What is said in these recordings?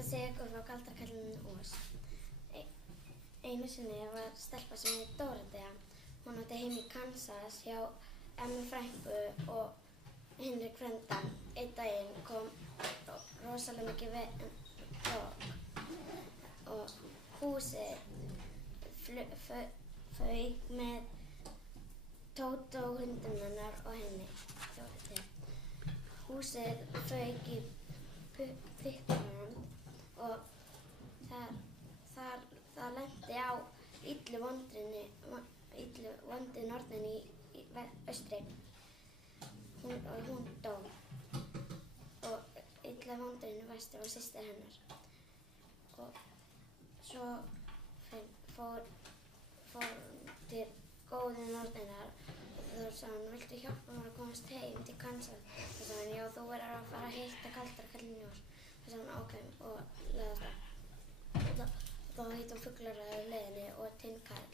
ætla að segja ykkur frá galdrakarlinum Oz. Einu sinni var stelpa sem heit Dórótea. Hún átti heim í Kansas hjá Emmu frænku og Hinrik frænda. Einn daginn kom rosalega mikið rok og húsið fauk með Tótó hundinum hennar og henni, Dóróteu. Húsið fauk í pikkunum og það lenti á illu vondu norninni í austri. Hún dó og illa vondurinn í vestri var systir hennar. Og svo fór hún til góðu norninnar og þá sagði hún, viltu hjálpa mér að komast heim til Kansas? Þá sagði hún, já, þú verður að fara að hitta galdrakarlinn Oz. Þá sagði hún, ok, og lagði af stað. Þá hitti hún fuglaræði á leiðinni og tinnkarl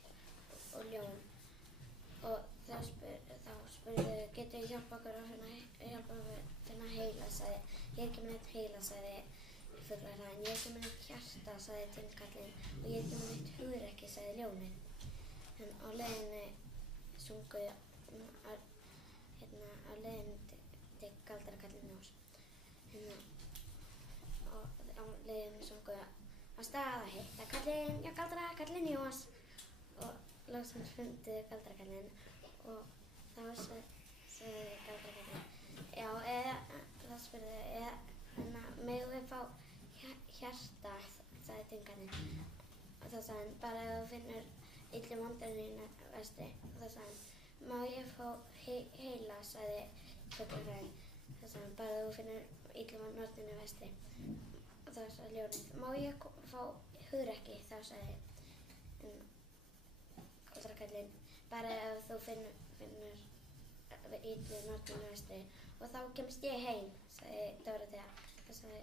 og ljón. Og þá spurði, getur ég hjálpa okkur að finna heila, sagði. Ég er ekki með neitt heila, sagði fuglaræðin. Ég er ekki með neitt hjarta, sagði tinnkarlinn. Og ég er ekki með neitt hugrekki, sagði ljónið. En á leiðinni sungu á leiðinni til galdrakarlinn Oz. Og á leiðinni sungu á stað að hitta kallinn, já, galdrakarlinn Oz. Og loksins fundu galdrakarlinn og þá sagði galdrakarlinn, já, þá spurði, megum við fá hjarta, sagði tinnkarlinn. Og þá sagði hann, bara ef þú finnur illu vondurinn í vestri. Og þá sagði hann, má ég fá heila, sagði fuglaræðin. Þá sagði hann, bara ef þú finnur illu vondurinn í vestri. Og þá sagði ljónið, má ég fá hugrekki, þá sagði galdrakarlinn, bara ef þú finnur illu vondurinn í vestri. Og þá kemst ég heim, sagði Dórótea. Þá sagði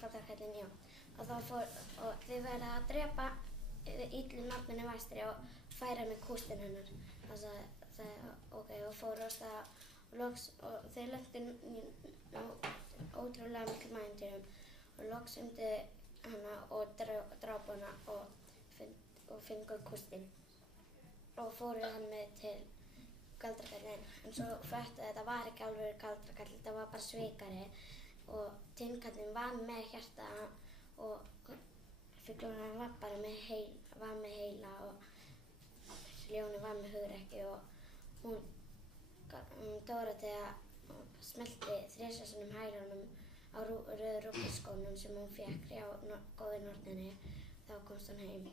galdrakarlinn, já. Og þið verða að drepa illu norninni í vestri og færa með kústinn hennar. Þá sagði ok, og fóru á stað og þeir lentu ótrúlega miklu ævintýrum og loks fundu hana og drápu hana og fengu kústinn og fóru hann með til galdrakarlinn. En svo fættu þetta var ekki alveg galdrakarl, þetta var bara svikari og tinnkarlinn var með hjarta og fuglaræðin var með heila og ljónið var með hugrekki og Dórótea smellti 3 sinnum hælunum á rauðu rúbbiskónum sem hún fékk hjá góðu norninni. Þá komst hann heim.